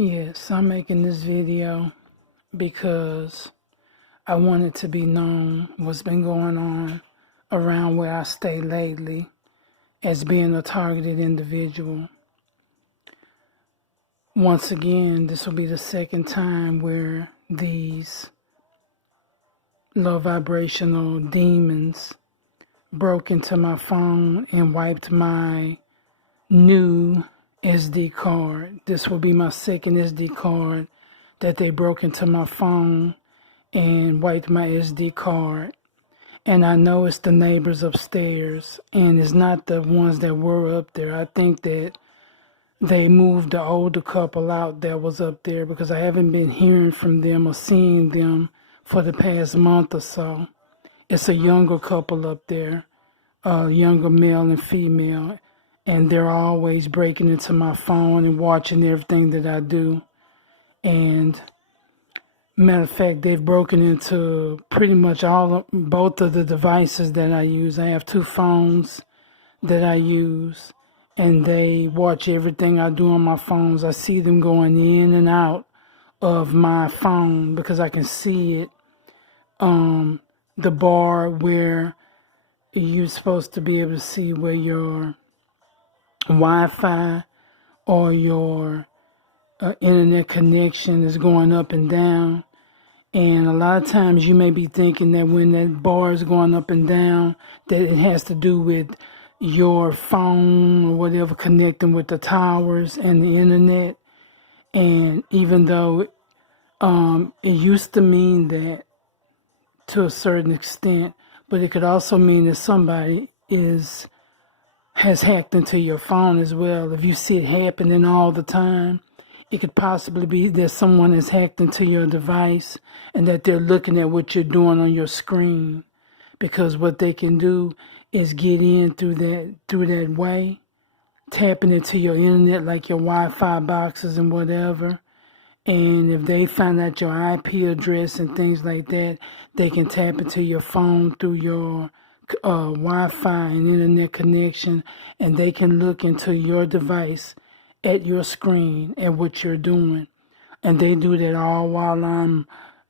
Yes, I'm making this video because I want it to be known what's been going on around where I stay lately as being a targeted individual. Once again, this will be the second time where these low vibrational demons broke into my phone and wiped my new SD card. This will be my second SD card that they broke into my phone and wiped my SD card. And I know it's the neighbors upstairs, and it's not the ones that were up there. I think that they moved the older couple out that was up there because I haven't been hearing from them or seeing them for the past month or so. It's a younger couple up there, a younger male and female, and they're always breaking into my phone and watching everything that I do. And matter of fact, they've broken into pretty much both of the devices that I use. I have two phones that I use, and they watch everything I do on my phones. I see them going in and out of my phone because I can see it. The bar where you're supposed to be able to see where your Wi-Fi or your internet connection is going up and down. And a lot of times you may be thinking that when that bar is going up and down, that it has to do with your phone or whatever connecting with the towers and the internet. And even though it used to mean that to a certain extent, but it could also mean that somebody has hacked into your phone as well. If you see it happening all the time, it could possibly be that someone has hacked into your device and that they're looking at what you're doing on your screen, because what they can do is get in through that way, tapping into your internet like your Wi-Fi boxes and whatever. And if they find out your IP address and things like that, they can tap into your phone through your Wi-Fi and internet connection, and they can look into your device at your screen at what you're doing. And they do that all while I'm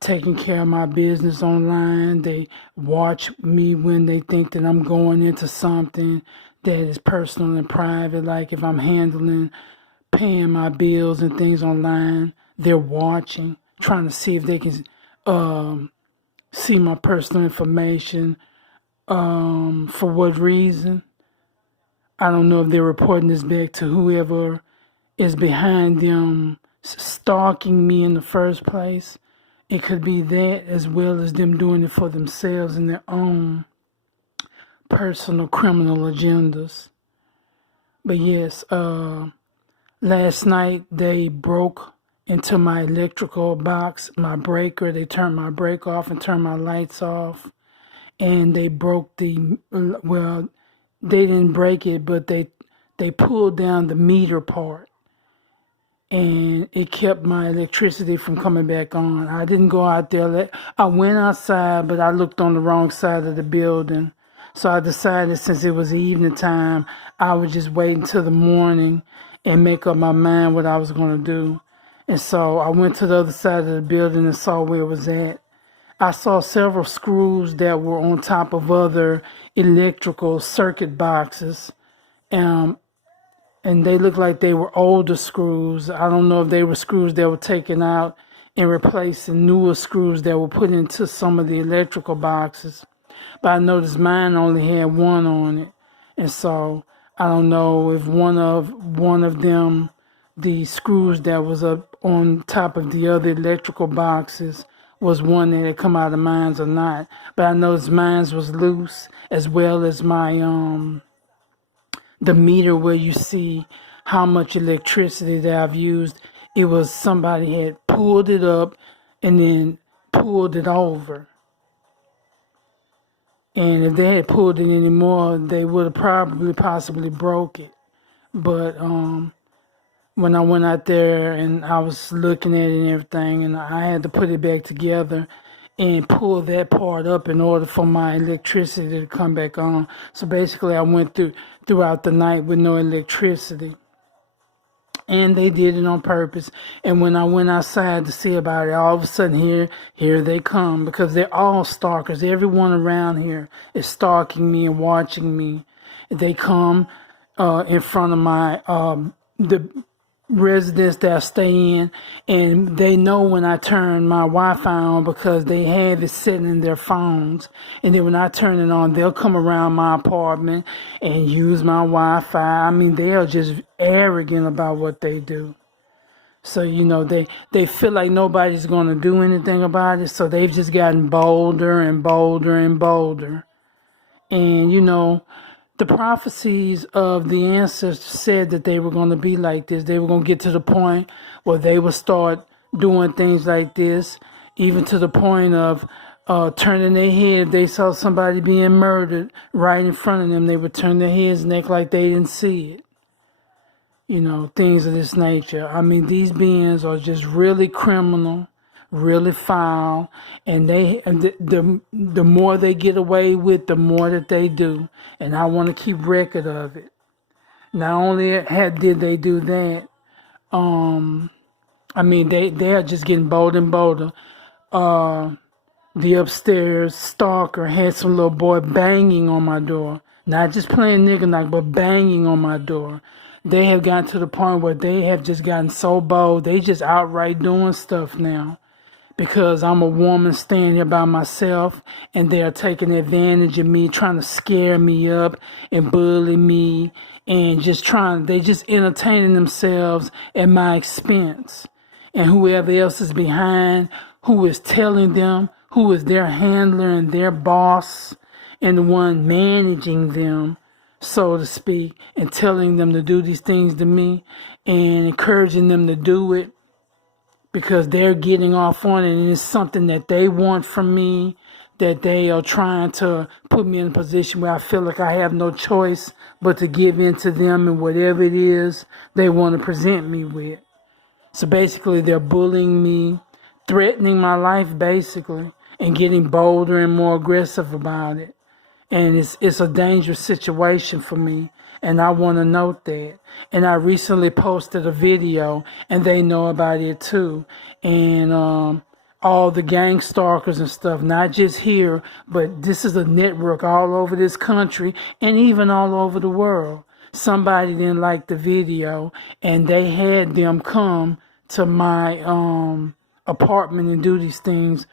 taking care of my business online. They watch me when they think that I'm going into something that is personal and private, like if I'm paying my bills and things online. They're watching, trying to see if they can see my personal information. For what reason? I don't know if they're reporting this back to whoever is behind them stalking me in the first place. It could be that, as well as them doing it for themselves and their own personal criminal agendas. But yes, last night they broke into my electrical box, my breaker. They turned my brake off and turned my lights off. And they broke they didn't break it, but they pulled down the meter part. And it kept my electricity from coming back on. I didn't go out there. I went outside, but I looked on the wrong side of the building. So I decided, since it was evening time, I would just wait until the morning and make up my mind what I was going to do. And so I went to the other side of the building and saw where it was at. I saw several screws that were on top of other electrical circuit boxes. And they looked like they were older screws. I don't know if they were screws that were taken out and replaced in newer screws that were put into some of the electrical boxes. But I noticed mine only had one on it. And so I don't know if one of them, the screws that was up on top of the other electrical boxes, was one that had come out of mine or not. But I noticed mine was loose, as well as my the meter where you see how much electricity that I've used. It was somebody had pulled it up and then pulled it over. And if they had pulled it anymore, they would have possibly broke it. But when I went out there and I was looking at it and everything, and I had to put it back together and pull that part up in order for my electricity to come back on. So basically I went throughout the night with no electricity. And they did it on purpose. And when I went outside to see about it, all of a sudden here they come, because they're all stalkers. Everyone around here is stalking me and watching me. They come in front of my the residence that I stay in, and they know when I turn my Wi-Fi on because they have it sitting in their phones. And then when I turn it on, they'll come around my apartment and use my Wi-Fi. I mean, they are just arrogant about what they do. So, they feel like nobody's going to do anything about it, so they've just gotten bolder and bolder and bolder. And, the prophecies of the ancestors said that they were going to be like this. They were going to get to the point where they would start doing things like this, even to the point of turning their head. If they saw somebody being murdered right in front of them, they would turn their heads and act like they didn't see it. Things of this nature. I mean, these beings are just really criminal, really foul, and the more they get away with, the more that they do. And I want to keep record of it. Not only did they do that, I mean, they are just getting bolder and bolder. The upstairs stalker had some little boy banging on my door. Not just playing nigga knock, but banging on my door. They have gotten to the point where they have just gotten so bold, they just outright doing stuff now. Because I'm a woman standing here by myself, and they're taking advantage of me, trying to scare me up and bully me, and they just entertaining themselves at my expense. And whoever else is behind, who is telling them, who is their handler and their boss, and the one managing them, so to speak, and telling them to do these things to me and encouraging them to do it, because they're getting off on it, and it's something that they want from me, that they are trying to put me in a position where I feel like I have no choice but to give in to them and whatever it is they want to present me with. So basically, they're bullying me, threatening my life, basically, and getting bolder and more aggressive about it. And it's a dangerous situation for me, and I want to note that. And I recently posted a video, and they know about it too. And all the gang stalkers and stuff, not just here, but this is a network all over this country and even all over the world. Somebody didn't like the video, and they had them come to my apartment and do these things,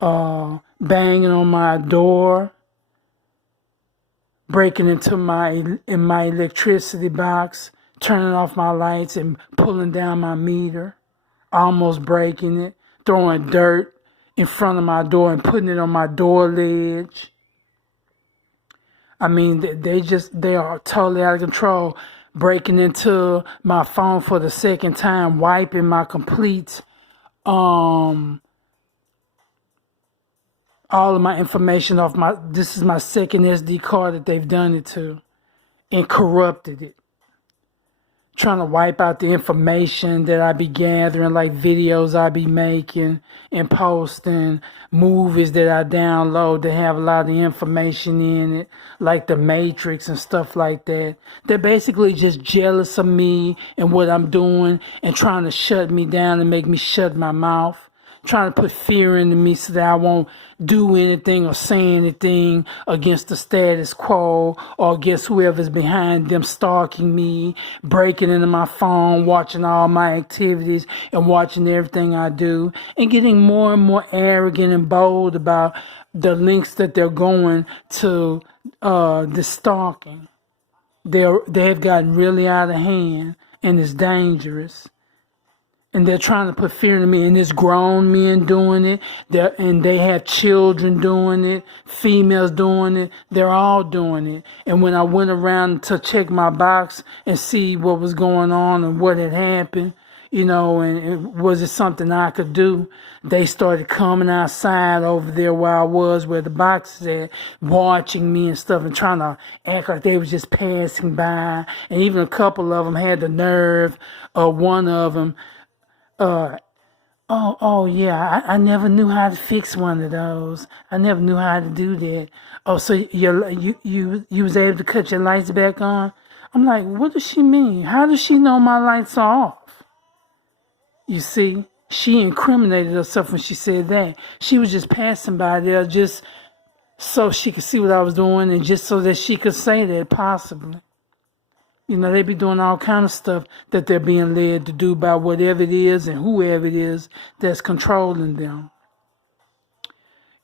banging on my door, breaking into my electricity box, turning off my lights and pulling down my meter, almost breaking it, throwing dirt in front of my door and putting it on my door ledge. I mean, they are totally out of control, breaking into my phone for the second time, wiping my complete all of my information off this is my second SD card that they've done it to, and corrupted it. Trying to wipe out the information that I be gathering, like videos I be making and posting, movies that I download that have a lot of the information in it, like The Matrix and stuff like that. They're basically just jealous of me and what I'm doing, and trying to shut me down and make me shut my mouth. Trying to put fear into me so that I won't do anything or say anything against the status quo or against whoever's behind them stalking me, breaking into my phone, watching all my activities and watching everything I do, and getting more and more arrogant and bold about the links that they're going to the stalking. They have gotten really out of hand, and it's dangerous. And they're trying to put fear in me, and there's grown men doing it, and they have children doing it, females doing it, they're all doing it. And when I went around to check my box and see what was going on and what had happened, and was it something I could do, they started coming outside over there where I was, where the box is at, watching me and stuff, and trying to act like they was just passing by. And even a couple of them had the nerve, one of them, yeah, I never knew how to fix one of those. I never knew how to do that. Oh, so you was able to cut your lights back on? I'm like, what does she mean? How does she know my lights are off? You see, she incriminated herself when she said that. She was just passing by there just so she could see what I was doing and just so that she could say that possibly. You know, they be doing all kind of stuff that they're being led to do by whatever it is and whoever it is that's controlling them.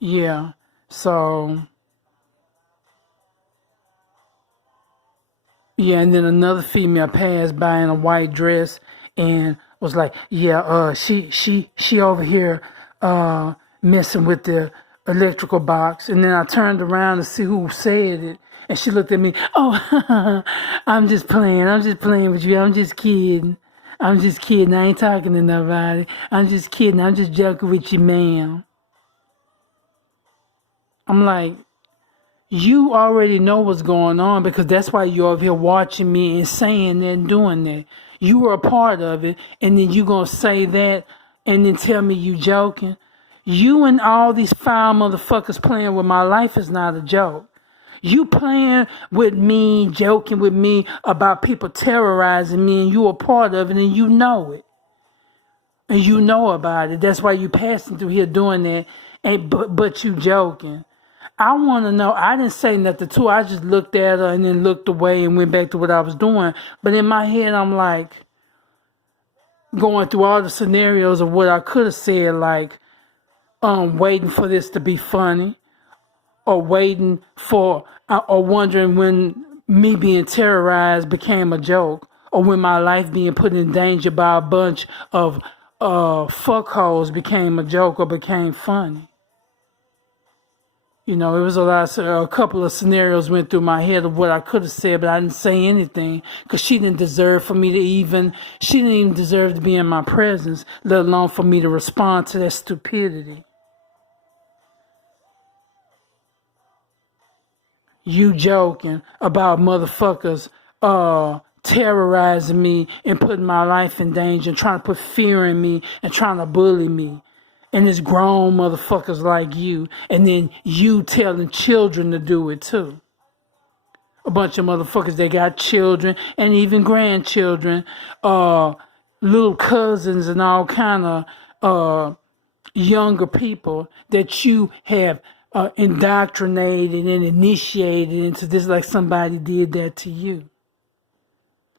Yeah, so... Yeah, and then another female passed by in a white dress and was like, "Yeah, she over here messing with the electrical box." And then I turned around to see who said it, and she looked at me. "Oh, I'm just playing. I'm just playing with you. I'm just kidding. I'm just kidding. I ain't talking to nobody. I'm just kidding. I'm just joking with you, ma'am." I'm like, you already know what's going on because that's why you're over here watching me and saying that and doing that. You were a part of it, and then you going to say that and then tell me you joking? You and all these foul motherfuckers playing with my life is not a joke. You playing with me, joking with me about people terrorizing me, and you a part of it, and you know it. And you know about it. That's why you passing through here doing that, but you joking. I want to know. I didn't say nothing to her. I just looked at her and then looked away and went back to what I was doing. But in my head, I'm like going through all the scenarios of what I could have said, like waiting for this to be funny, or waiting for, or wondering when me being terrorized became a joke, or when my life being put in danger by a bunch of fuckholes became a joke or became funny. You know, it was a couple of scenarios went through my head of what I could have said, but I didn't say anything because she didn't deserve she didn't even deserve to be in my presence, let alone for me to respond to that stupidity. You joking about motherfuckers terrorizing me and putting my life in danger and trying to put fear in me and trying to bully me. And it's grown motherfuckers like you. And then you telling children to do it too. A bunch of motherfuckers that got children and even grandchildren, little cousins and all kind of younger people that you have indoctrinated and initiated into this, like somebody did that to you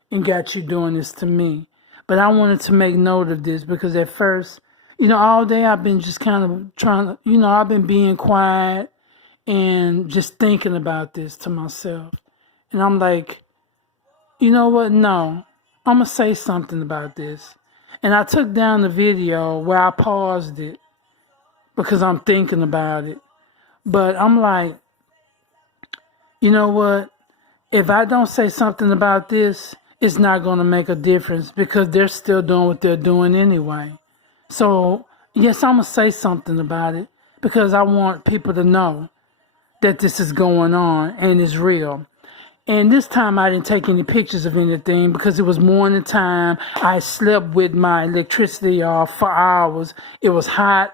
and got you doing this to me. But I wanted to make note of this because at first, you know, all day I've been just kind of trying to, you know, I've been being quiet and just thinking about this to myself. And I'm like, you know what? No, I'm going to say something about this. And I took down the video where I paused it because I'm thinking about it. But I'm like, you know what? If I don't say something about this, it's not going to make a difference because they're still doing what they're doing anyway. So, yes, I'm going to say something about it because I want people to know that this is going on and it's real. And this time I didn't take any pictures of anything because it was morning time. I slept with my electricity off for hours. It was hot.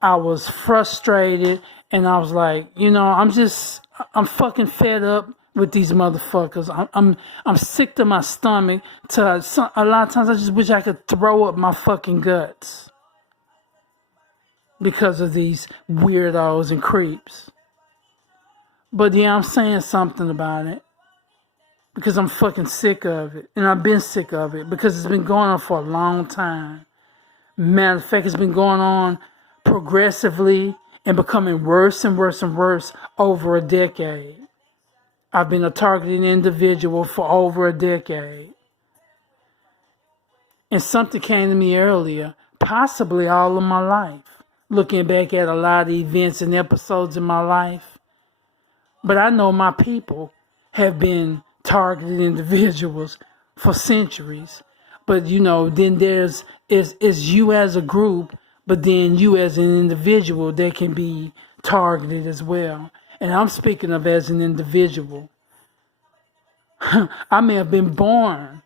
I was frustrated. And I was like, you know, I'm fucking fed up with these motherfuckers. I'm sick to my stomach. A lot of times I just wish I could throw up my fucking guts because of these weirdos and creeps. But yeah, I'm saying something about it because I'm fucking sick of it. And I've been sick of it because it's been going on for a long time. Matter of fact, it's been going on progressively and becoming worse and worse and worse over a decade. I've been a targeted individual for over a decade. And something came to me earlier, possibly all of my life, looking back at a lot of events and episodes in my life. But I know my people have been targeted individuals for centuries. But, you know, then is you as a group, but then you as an individual that can be targeted as well. And I'm speaking of as an individual. I may have been born.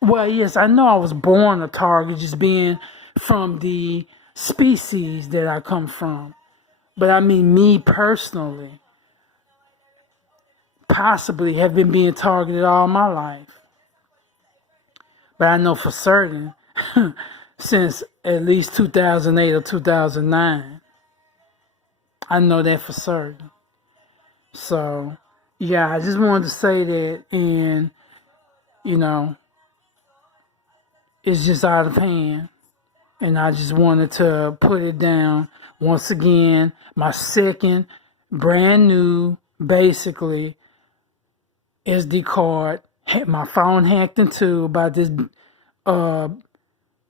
Well, yes, I know I was born a target just being from the species that I come from. But I mean me personally. possibly have been being targeted all my life. But I know for certain since at least 2008 or 2009. I know that for certain. So, yeah, I just wanted to say that, and, you know, it's just out of hand. And I just wanted to put it down. Once again, my second brand new, basically, SD card. Had my phone hacked into by this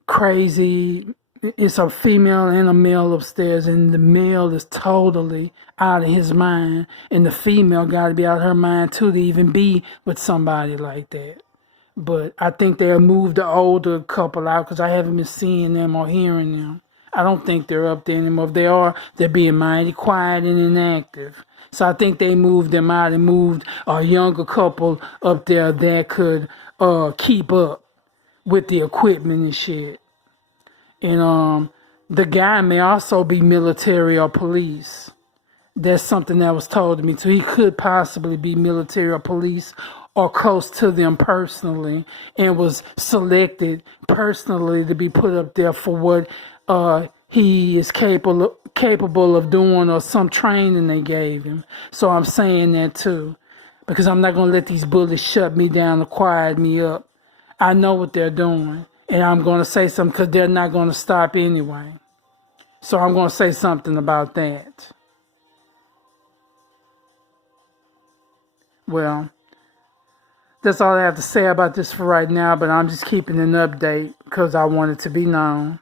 crazy. It's a female and a male upstairs, and the male is totally out of his mind, and the female got to be out of her mind too to even be with somebody like that. But I think they'll move the older couple out because I haven't been seeing them or hearing them. I don't think they're up there anymore. If they are, they're being mighty quiet and inactive. So I think they moved them out and moved a younger couple up there that could keep up with the equipment and shit. And the guy may also be military or police. That's something that was told to me. So he could possibly be military or police or close to them personally, and was selected personally to be put up there for what he is capable of doing, or some training they gave him. So I'm saying that too, because I'm not going to let these bullies shut me down or quiet me up. I know what they're doing, and I'm going to say something because they're not going to stop anyway. So I'm going to say something about that. Well, that's all I have to say about this for right now, but I'm just keeping an update because I want it to be known.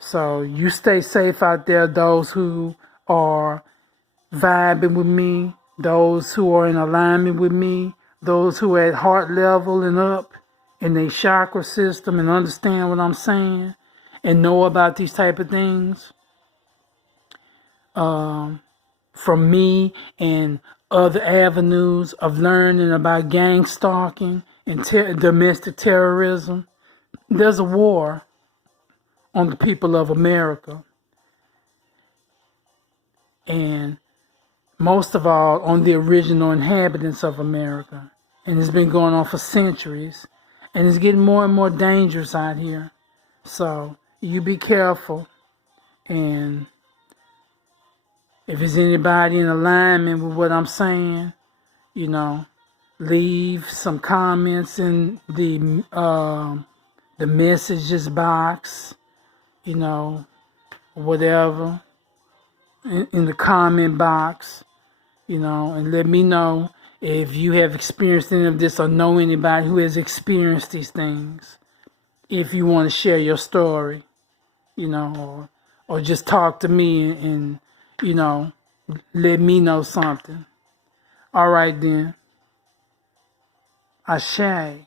So you stay safe out there, those who are vibing with me, those who are in alignment with me, those who are at heart level and up in their chakra system and understand what I'm saying and know about these type of things. From me and other avenues of learning about gang stalking and domestic terrorism. There's a war on the people of America. And most of all on the original inhabitants of America. And it's been going on for centuries. And it's getting more and more dangerous out here. So you be careful. And if there's anybody in alignment with what I'm saying, leave some comments in the messages box, whatever, in the comment box, and let me know if you have experienced any of this or know anybody who has experienced these things. If you want to share your story, or just talk to me and let me know something. All right then. Ashe.